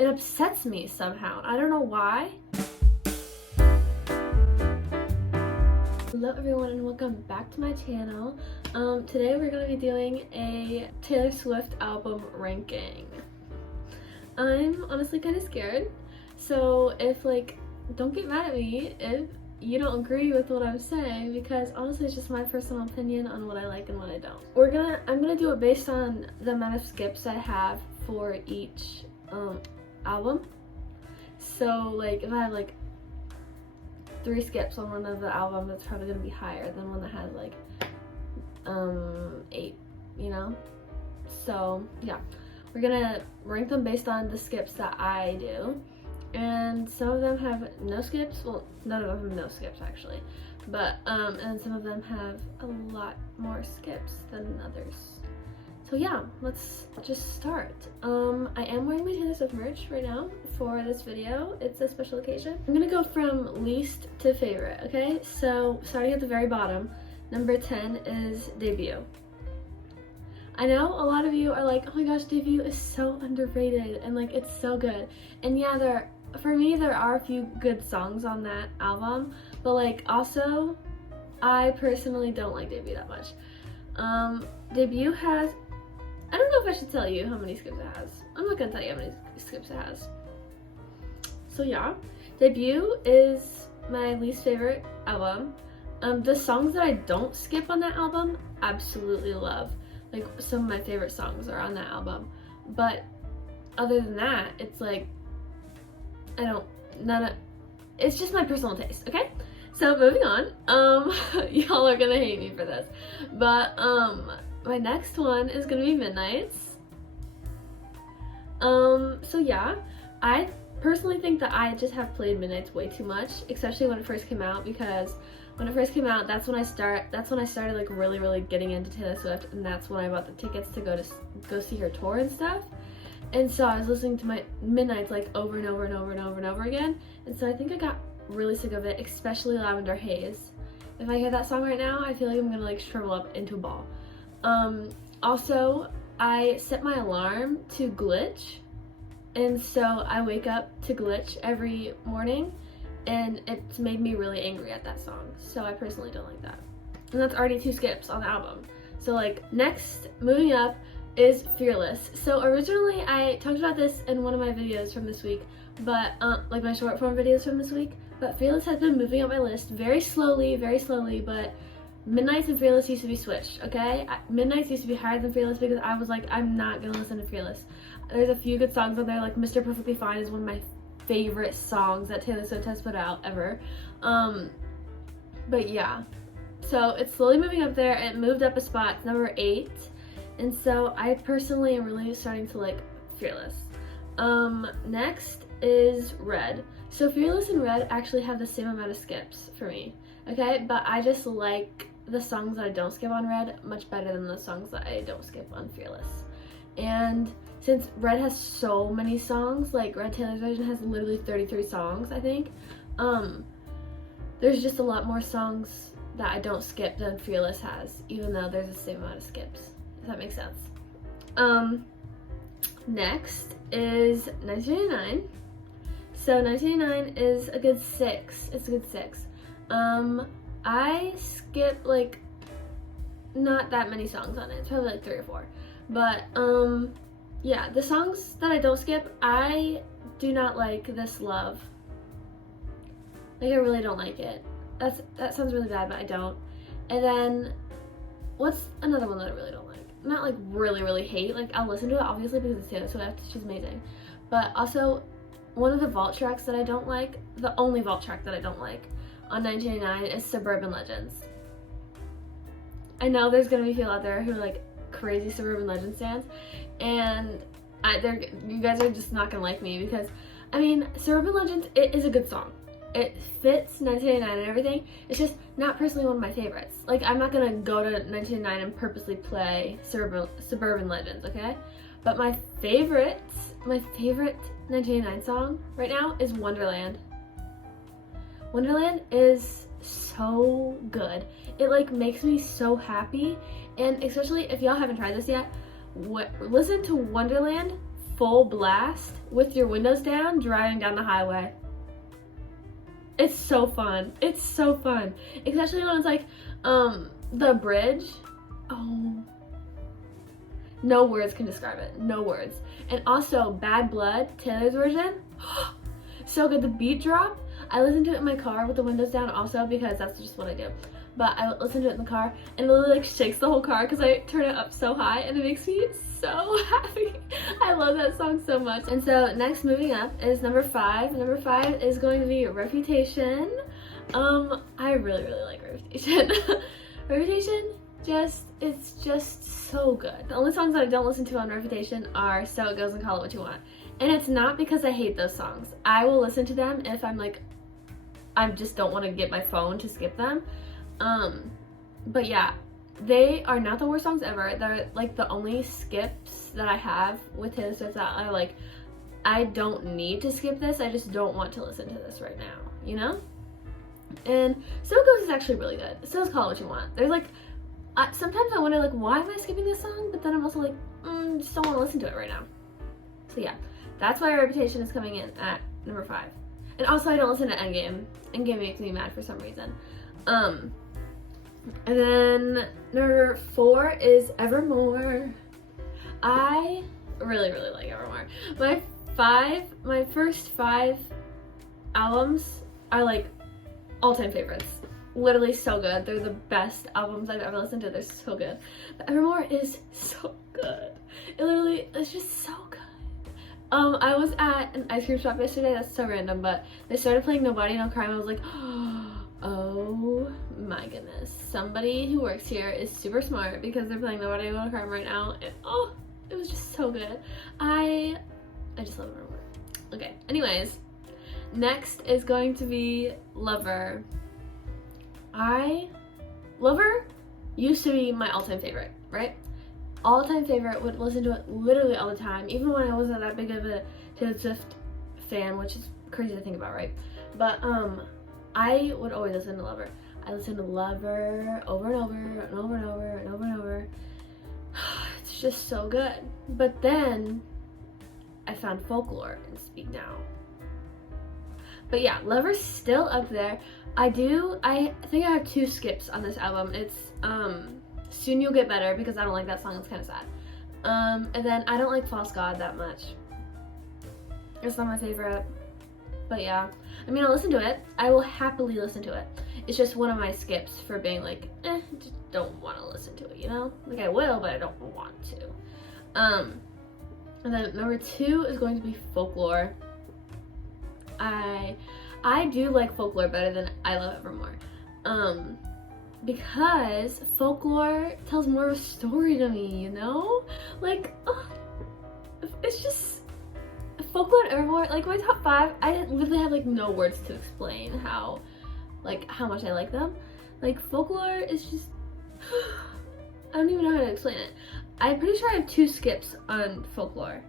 it upsets me somehow. I don't know why. Hello everyone and welcome back to my channel. Today we're going to be doing a Taylor Swift album ranking. I'm honestly kind of scared, so don't get mad at me if you don't agree with what I'm saying, because honestly it's just my personal opinion on what I like and what I don't. I'm gonna do it based on the amount of skips I have for each album. So like if I have like 3 skips on one of the albums, it's probably gonna be higher than one that has like 8, you know? So yeah, we're gonna rank them based on the skips that I do. And some of them have no skips. Well, none of them have no skips actually, but and some of them have a lot more skips than others. So yeah, let's just start. I am wearing my Taylor Swift merch right now for this video. It's a special occasion. I'm gonna go from least to favorite, okay? So starting at the very bottom, number 10 is Debut. I know a lot of you are like, oh my gosh, Debut is so underrated and like it's so good. And yeah, for me there are a few good songs on that album, but like also I personally don't like Debut that much. Debut has, I don't know if I should tell you how many skips it has. I'm not gonna tell you how many skips it has. So yeah, Debut is my least favorite album. The songs that I don't skip on that album, absolutely love. Like some of my favorite songs are on that album. But other than that, it's like, it's just my personal taste, okay? So moving on, y'all are gonna hate me for this. But my next one is gonna be Midnights. So yeah, I personally think that I just have played Midnights way too much, especially when it first came out, because when it first came out, that's when I started like really getting into Taylor Swift, and that's when I bought the tickets to go see her tour and stuff. And so I was listening to my Midnights like over and over again, and so I think I got really sick of it, especially Lavender Haze. If I hear that song right now, I feel like I'm gonna like shrivel up into a ball. Also, I set my alarm to Glitch, and so I wake up to Glitch every morning, and it's made me really angry at that song, so I personally don't like that. And that's already 2 skips on the album. So like, next, moving up, is Fearless. So originally I talked about this in one of my videos from this week, but like my short form videos from this week, but Fearless has been moving up my list very slowly, but Midnights and Fearless used to be switched, okay? Midnights used to be higher than Fearless because I was like, I'm not gonna listen to Fearless. There's a few good songs on there, like Mr. Perfectly Fine is one of my favorite songs that Taylor Swift has put out ever. But yeah, so it's slowly moving up there. It moved up a spot, it's number 8. And so I personally am really starting to like Fearless. Next is Red. So Fearless and Red actually have the same amount of skips for me, okay? But I just like the songs that I don't skip on Red much better than the songs that I don't skip on Fearless. And since Red has so many songs, like Red Taylor's version has literally 33 songs, I think, there's just a lot more songs that I don't skip than Fearless has, even though there's the same amount of skips. If that makes sense. Next is 1989. So 1989 is a good 6. It's a good 6. I skip like not that many songs on it. It's probably like 3 or 4. But yeah, the songs that I don't skip, I do not like This Love. Like I really don't like it. That sounds really bad, but I don't. And then what's another one that I really don't like? Not like really hate, like I'll listen to it obviously because it's Taylor Swift, she's amazing. But also one of the vault tracks that I don't like, the only vault track that I don't like on 1989 is Suburban Legends. I know there's gonna be people out there who are like crazy Suburban Legends fans, and you guys are just not gonna like me because, I mean, Suburban Legends, it is a good song. It fits 1989 and everything. It's just not personally one of my favorites. Like, I'm not gonna go to 1989 and purposely play Suburban Legends, okay? But my favorite 1989 song right now is Wonderland. Wonderland is so good. It like makes me so happy, and especially if y'all haven't tried this yet, listen to Wonderland full blast with your windows down driving down the highway. It's so fun. It's so fun. Especially when it's like the bridge. Oh, no words can describe it. No words. And also Bad Blood, Taylor's version. So good. The beat drop. I listen to it in my car with the windows down also because that's just what I do. But I listen to it in the car and it literally like shakes the whole car because I turn it up so high and it makes me so happy. I love that song so much. And so next, moving up, is number 5. Number 5 is going to be Reputation. I really like Reputation. Reputation, it's just so good. The only songs that I don't listen to on Reputation are So It Goes and Call It What You Want. And it's not because I hate those songs. I will listen to them if I'm like, I just don't want to get my phone to skip them. But yeah, they are not the worst songs ever. They're like the only skips that I have with Taylor Swift that I like, I don't need to skip this, I just don't want to listen to this right now, you know? And So It Goes is actually really good. So It's Call It What You Want. There's like, sometimes I wonder like, why am I skipping this song? But then I'm also like, just don't want to listen to it right now. So yeah, that's why Reputation is coming in at number 5. And also I don't listen to Endgame. Endgame makes me mad for some reason. And then number 4 is Evermore. I really like Evermore. My first 5 albums are like all-time favorites. Literally so good. They're the best albums I've ever listened to. They're so good. But Evermore is so good. It's just so good. I was at an ice cream shop yesterday. That's so random, but they started playing Nobody No Crime. I was like, oh my goodness. Somebody who works here is super smart because they're playing Nobody No Crime right now. And it was just so good. I just love Evermore. Okay, anyways, next is going to be Lover. Lover used to be my all-time favorite, right? All-time favorite, would listen to it literally all the time, even when I wasn't that big of a Taylor Swift fan, which is crazy to think about, right? But I would always listen to Lover. I listened to Lover over and over and over and over and over and over. It's just so good. But then I found Folklore and Speak Now. But yeah, Lover's still up there. I think I have 2 skips on this album. It's Soon You'll Get Better because I don't like that song, it's kind of sad. And then I don't like False God that much. It's not my favorite. But yeah, I mean, I'll listen to it. I will happily listen to it. It's just one of my skips for being like, just don't want to listen to it, you know? Like I will, but I don't want to. And then number 2 is going to be Folklore. I do like Folklore better than I Love Evermore. Because Folklore tells more of a story to me, you know? Like, it's just, Folklore and Evermore, like my top 5, I literally have like no words to explain how much I like them. Like Folklore is just, I don't even know how to explain it. I'm pretty sure I have 2 skips on Folklore.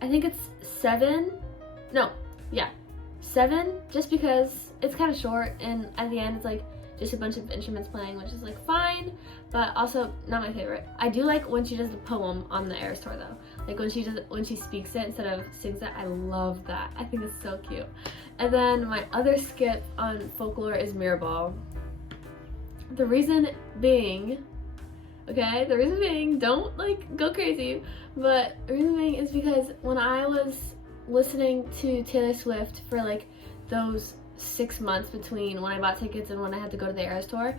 I think it's 7, just because it's kind of short and at the end it's like just a bunch of instruments playing, which is like fine, but also not my favorite. I do like when she does the poem on the Eras Tour though. Like when she speaks it instead of sings it. I love that. I think it's so cute. And then my other skip on Folklore is Mirrorball. The reason being, don't like go crazy, but the reason being is because when I was listening to Taylor Swift for like those 6 months between when I bought tickets and when I had to go to the Eras Tour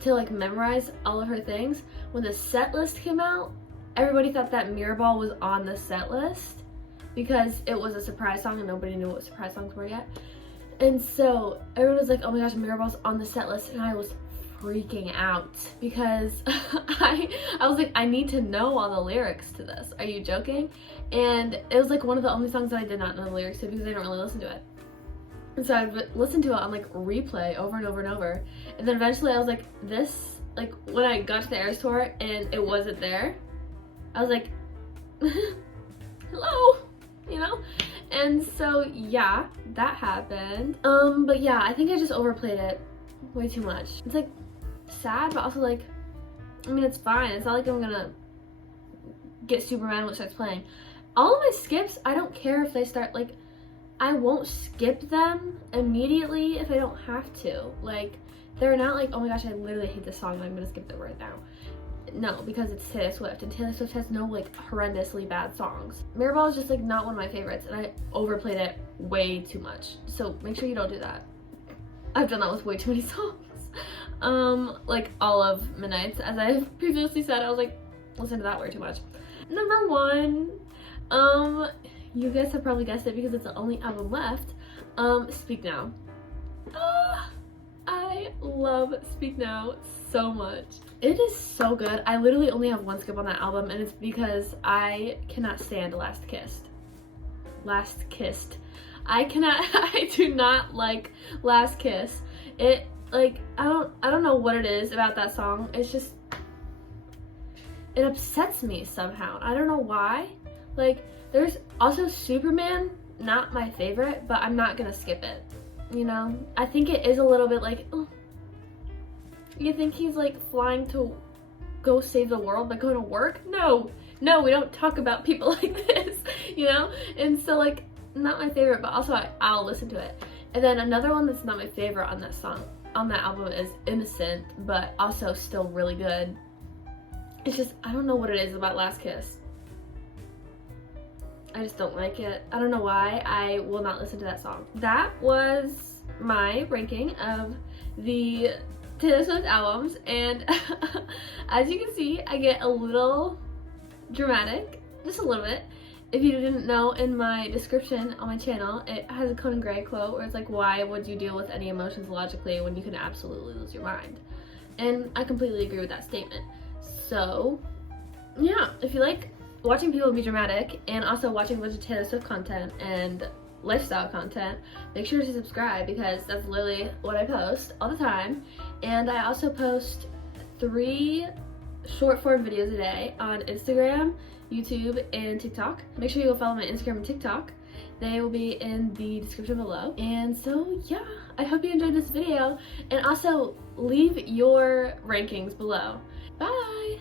to like memorize all of her things, when the set list came out, everybody thought that Mirrorball was on the set list because it was a surprise song and nobody knew what surprise songs were yet. And so everyone was like, oh my gosh, Mirrorball's on the set list, and I was freaking out because I was like, I need to know all the lyrics to this. Are you joking? And it was like one of the only songs that I did not know the lyrics to because I didn't really listen to it. And so I listened to it on like replay over and over and over. And then eventually I was like, this, like when I got to the Eras Tour and it wasn't there, I was like, hello, you know? And so yeah, that happened. But yeah, I think I just overplayed it way too much. It's like sad, but also like, I mean, it's fine. It's not like I'm gonna get super mad when it starts playing. all of my skips, I don't care if they start, like, I won't skip them immediately if I don't have to. Like, they're not like, oh my gosh, I literally hate this song and I'm gonna skip it right now. No, because it's Taylor Swift, and Taylor Swift has no, like, horrendously bad songs. Mirrorball is just, like, not one of my favorites, and I overplayed it way too much. So make sure you don't do that. I've done that with way too many songs. Like, all of Midnight's. As I previously said, I was like, listen to that way too much. Number 1, you guys have probably guessed it because it's the only album left. Speak Now. I love Speak Now so much. It is so good. I literally only have one skip on that album, and it's because I cannot stand Last Kissed. Last Kissed. I do not like Last Kiss. It, like, I don't know what it is about that song. It's just, it upsets me somehow. I don't know why. Like, there's also Superman, not my favorite, but I'm not gonna skip it. You know? I think it is a little bit like, oh, you think he's like flying to go save the world by going to work? No, we don't talk about people like this, you know? And so, like, not my favorite, but also I'll listen to it. And then another one that's not my favorite on that song, on that album, is Innocent, but also still really good. It's just, I don't know what it is about Last Kiss. I just don't like it. I don't know why. I will not listen to that song. That was my ranking of the Taylor Swift albums, and as you can see, I get a little dramatic, just a little bit. If you didn't know, in my description on my channel, it has a Conan Gray quote where it's like, why would you deal with any emotions logically when you can absolutely lose your mind? And I completely agree with that statement. So, yeah, if you like watching people be dramatic and also watching a bunch of Taylor Swift content and lifestyle content, make sure to subscribe because that's literally what I post all the time. And I also post 3 short form videos a day on Instagram, YouTube, and TikTok. Make sure you go follow my Instagram and TikTok. They will be in the description below. And so, yeah, I hope you enjoyed this video. And also, leave your rankings below. Bye!